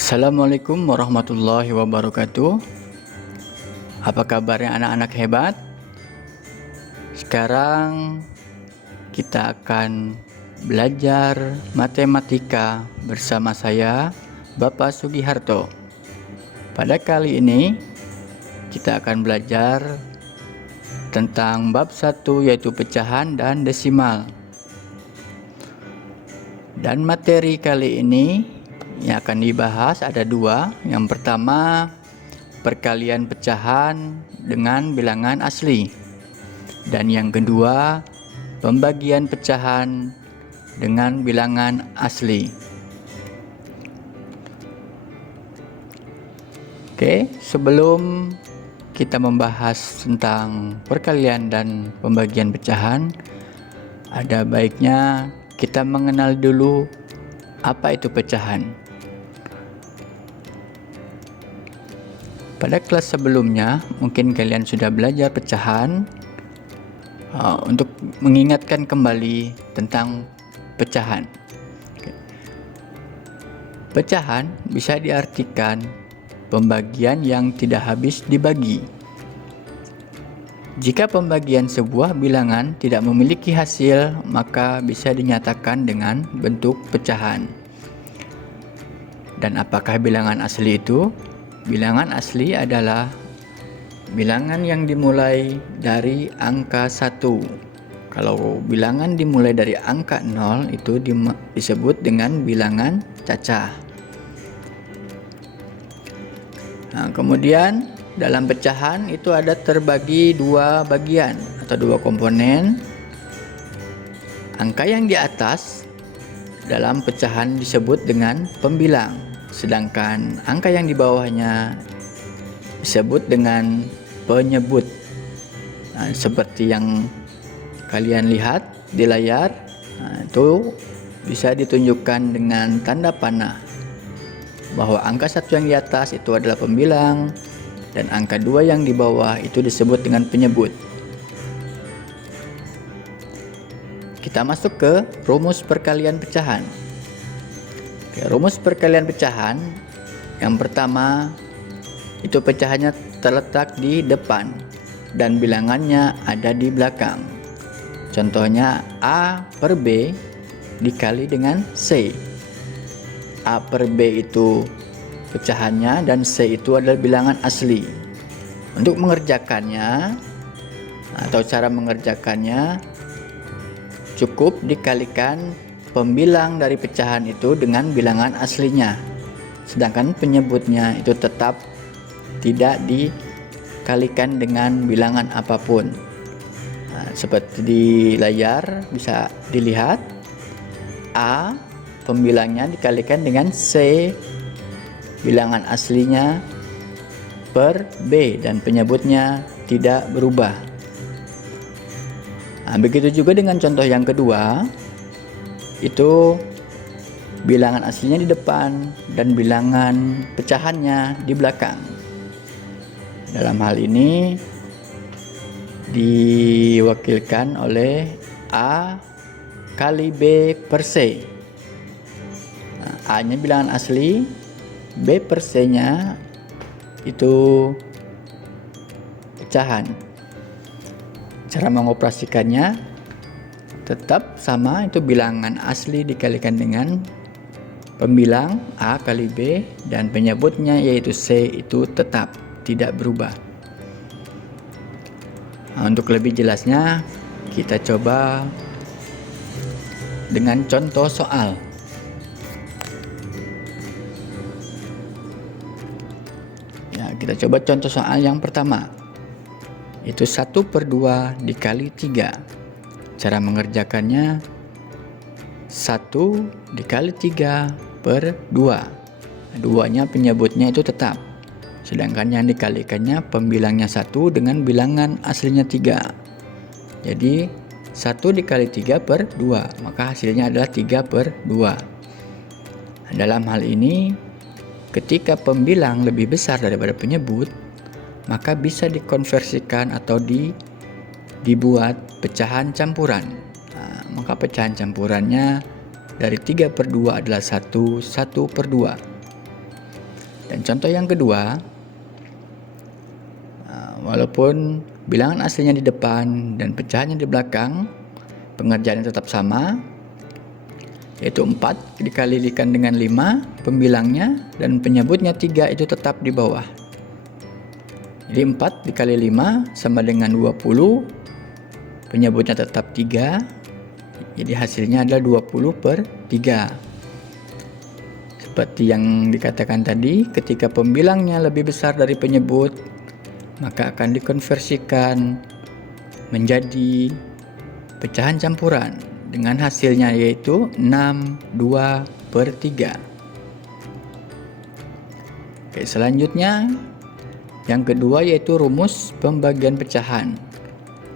Assalamualaikum warahmatullahi wabarakatuh. Apa kabarnya anak-anak hebat? Sekarang kita akan belajar matematika bersama saya, Bapak Sugiharto. Pada kali ini kita akan belajar tentang bab 1 yaitu pecahan dan desimal. Dan materi kali ini yang akan dibahas ada dua. Yang pertama, perkalian pecahan dengan bilangan asli. Dan yang kedua, pembagian pecahan dengan bilangan asli. Oke, sebelum kita membahas tentang perkalian dan pembagian pecahan, ada baiknya kita mengenal dulu apa itu pecahan. Pada kelas sebelumnya, mungkin kalian sudah belajar pecahan. Untuk mengingatkan kembali tentang pecahan. Pecahan bisa diartikan pembagian yang tidak habis dibagi. Jika pembagian sebuah bilangan tidak memiliki hasil, maka bisa dinyatakan dengan bentuk pecahan. Dan apakah bilangan asli itu? Bilangan asli adalah bilangan yang dimulai dari angka 1. Kalau bilangan dimulai dari angka 0 itu disebut dengan bilangan cacah. Nah, kemudian dalam pecahan itu ada terbagi dua bagian atau dua komponen. Angka yang di atas dalam pecahan disebut dengan pembilang, sedangkan angka yang di bawahnya disebut dengan penyebut. Nah, seperti yang kalian lihat di layar, itu bisa ditunjukkan dengan tanda panah bahwa angka 1 yang di atas itu adalah pembilang dan angka 2 yang di bawah itu disebut dengan penyebut. Kita masuk ke rumus perkalian pecahan. Oke, rumus perkalian pecahan yang pertama itu pecahannya terletak di depan dan bilangannya ada di belakang. Contohnya A per B dikali dengan C. A per B itu pecahannya dan C itu adalah bilangan asli. Untuk mengerjakannya atau cara mengerjakannya cukup dikalikan pembilang dari pecahan itu dengan bilangan aslinya. Sedangkan penyebutnya itu tetap tidak dikalikan dengan bilangan apapun. Nah, seperti di layar bisa dilihat, A pembilangnya dikalikan dengan C bilangan aslinya per B dan penyebutnya tidak berubah. Nah, begitu juga dengan contoh yang kedua, itu bilangan aslinya di depan dan bilangan pecahannya di belakang. Dalam hal ini diwakilkan oleh A kali B per C. Nah, A-nya bilangan asli, B per C-nya itu pecahan. Cara mengoperasikannya tetap sama, itu bilangan asli dikalikan dengan pembilang A kali B dan penyebutnya yaitu C itu tetap tidak berubah. Nah, untuk lebih jelasnya kita coba dengan contoh soal. Ya, kita coba contoh soal yang pertama. Itu 1 per 2 dikali 3. Cara mengerjakannya 1 dikali 3 per 2. 2-nya penyebutnya itu tetap. Sedangkan yang dikalikannya pembilangnya 1 dengan bilangan aslinya 3. Jadi 1 dikali 3 per 2, maka hasilnya adalah 3 per 2. Dalam hal ini, ketika pembilang lebih besar daripada penyebut, maka bisa dikonversikan atau dibuat pecahan campuran. Nah, maka pecahan campurannya dari 3 per 2 adalah 1 per 2. Dan contoh yang kedua, walaupun bilangan aslinya di depan dan pecahannya di belakang, pengerjaannya tetap sama, yaitu 4 dikalikan dengan 5 pembilangnya, dan penyebutnya 3 itu tetap di bawah. Jadi 4 dikali 5 sama dengan 20, penyebutnya tetap 3, jadi hasilnya adalah 20/3. Seperti yang dikatakan tadi, ketika pembilangnya lebih besar dari penyebut, maka akan dikonversikan menjadi pecahan campuran dengan hasilnya yaitu 62/3. Oke, selanjutnya yang kedua yaitu rumus pembagian pecahan.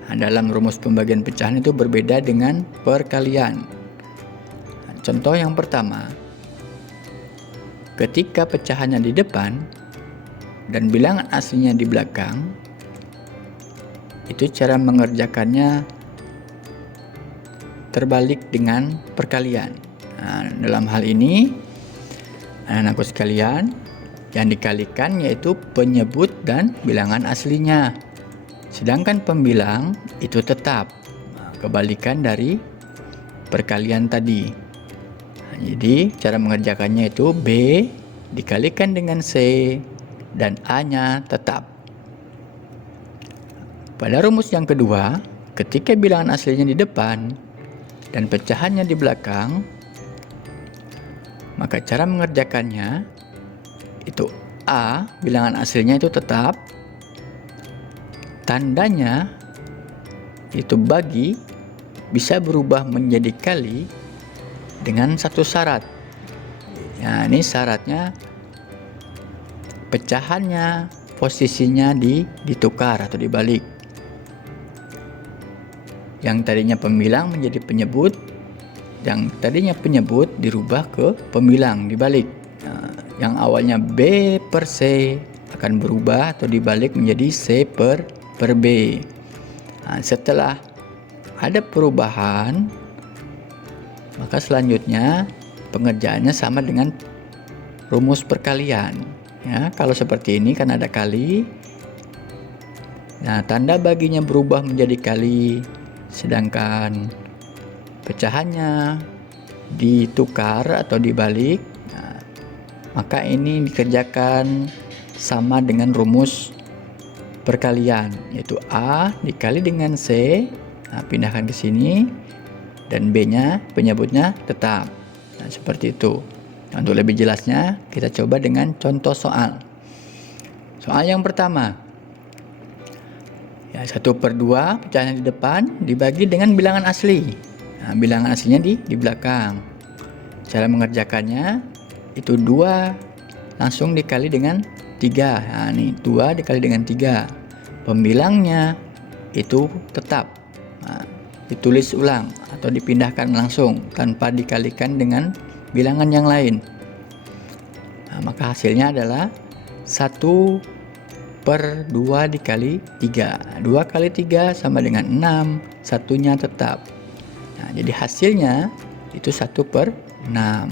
Nah, dalam rumus pembagian pecahan itu berbeda dengan perkalian. Nah, contoh yang pertama, ketika pecahannya di depan dan bilangan aslinya di belakang, itu cara mengerjakannya terbalik dengan perkalian. Nah, dalam hal ini, anak-anakku sekalian, yang dikalikan yaitu penyebut dan bilangan aslinya. Sedangkan pembilang itu tetap. Nah, kebalikan dari perkalian tadi. Nah, jadi cara mengerjakannya itu B dikalikan dengan C dan A-nya tetap. Pada rumus yang kedua, ketika bilangan aslinya di depan dan pecahannya di belakang, maka cara mengerjakannya itu A, bilangan aslinya itu tetap, tandanya itu bagi bisa berubah menjadi kali dengan satu syarat. Ya, ini syaratnya pecahannya posisinya ditukar atau dibalik. Yang tadinya pembilang menjadi penyebut, yang tadinya penyebut dirubah ke pembilang, dibalik. Nah, yang awalnya B per C akan berubah atau dibalik menjadi C per B. Nah, setelah ada perubahan, maka selanjutnya pengerjaannya sama dengan rumus perkalian. Ya, kalau seperti ini kan ada kali. Nah, tanda baginya berubah menjadi kali, sedangkan pecahannya ditukar atau dibalik. Nah, maka ini dikerjakan sama dengan rumus perkalian, yaitu A dikali dengan C. Nah, pindahkan ke sini, dan B-nya penyebutnya tetap. Nah, seperti itu. Nah, untuk lebih jelasnya kita coba dengan contoh soal. Soal yang pertama, ya 1/2 pecahan di depan dibagi dengan bilangan asli. Nah, bilangan aslinya di belakang. Cara mengerjakannya itu 2 langsung dikali dengan 3. Nah, ini 2 dikali dengan 3. Pembilangnya itu tetap. Nah, ditulis ulang atau dipindahkan langsung tanpa dikalikan dengan bilangan yang lain. Nah, maka hasilnya adalah 1/2 dikali 3. 2 kali 3 sama dengan 6, satunya tetap. Nah, jadi hasilnya itu 1/6.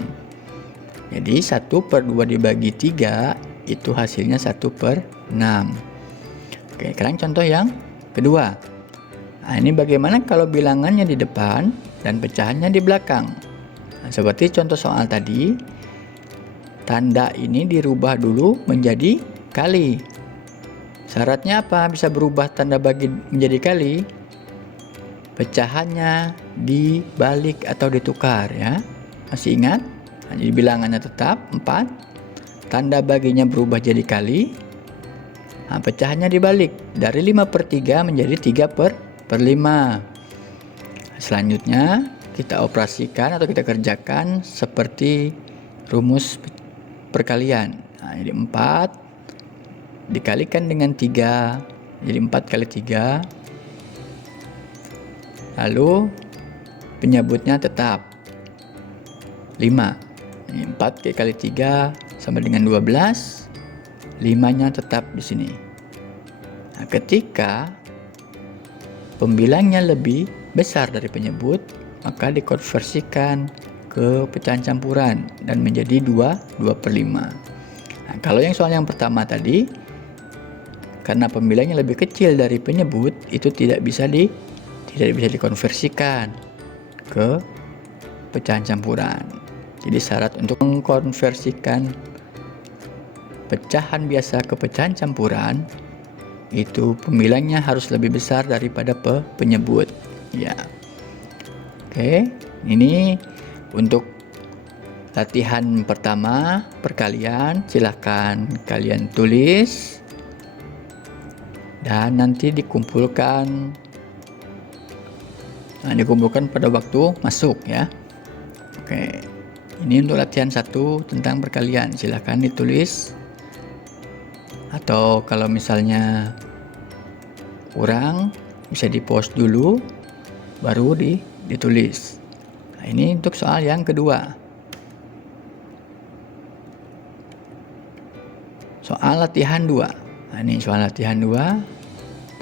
Jadi 1/2 dibagi 3 itu hasilnya 1/6. Oke, sekarang contoh yang kedua. Nah, ini bagaimana kalau bilangannya di depan dan pecahannya di belakang. Nah, seperti contoh soal tadi, tanda ini dirubah dulu menjadi kali. Syaratnya apa bisa berubah tanda bagi menjadi kali? Pecahannya dibalik atau ditukar, ya. Masih ingat? Nah, jadi bilangannya tetap 4, tanda baginya berubah jadi kali. Nah, pecahannya dibalik dari 5/3 menjadi 3/5. Selanjutnya kita operasikan atau kita kerjakan seperti rumus perkalian. Nah, jadi 4 dikalikan dengan 3, jadi 4 kali 3. Lalu penyebutnya tetap 5. Ini 4 kali 3 sama dengan 12. 5-nya tetap di sini. Nah, ketika pembilangnya lebih besar dari penyebut, maka dikonversikan ke pecahan campuran dan menjadi 2/5. Nah, kalau yang soal yang pertama tadi, karena pembilangnya lebih kecil dari penyebut, itu tidak bisa dikonversikan ke pecahan campuran. Jadi syarat untuk mengkonversikan pecahan biasa ke pecahan campuran itu pembilangnya harus lebih besar daripada penyebut. Ya. Oke, ini untuk latihan pertama perkalian. Silahkan kalian tulis dan nanti dikumpulkan. Nah, dikumpulkan pada waktu masuk ya. Oke, ini untuk latihan 1 tentang perkalian. Silahkan ditulis, atau kalau misalnya kurang bisa di pause dulu baru ditulis. Nah, ini untuk soal yang kedua. Soal latihan 2. Nah, ini soal latihan 2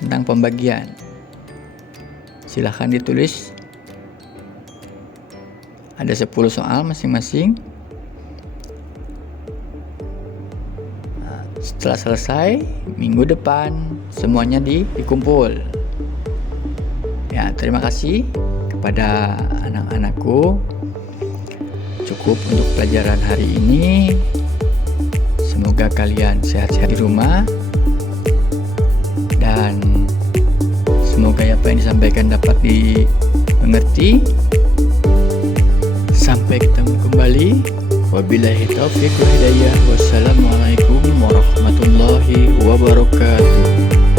tentang pembagian. Silahkan ditulis. Ada 10 soal masing-masing. Nah, setelah selesai, minggu depan semuanya dikumpul. Ya, terima kasih kepada anak-anakku. Cukup untuk pelajaran hari ini. Semoga kalian sehat-sehat di rumah, dan semoga apa yang disampaikan dapat dimengerti. Sampai ketemu kembali. Wabillahi taufiq wal hidayah. Wassalamualaikum warahmatullahi wabarakatuh.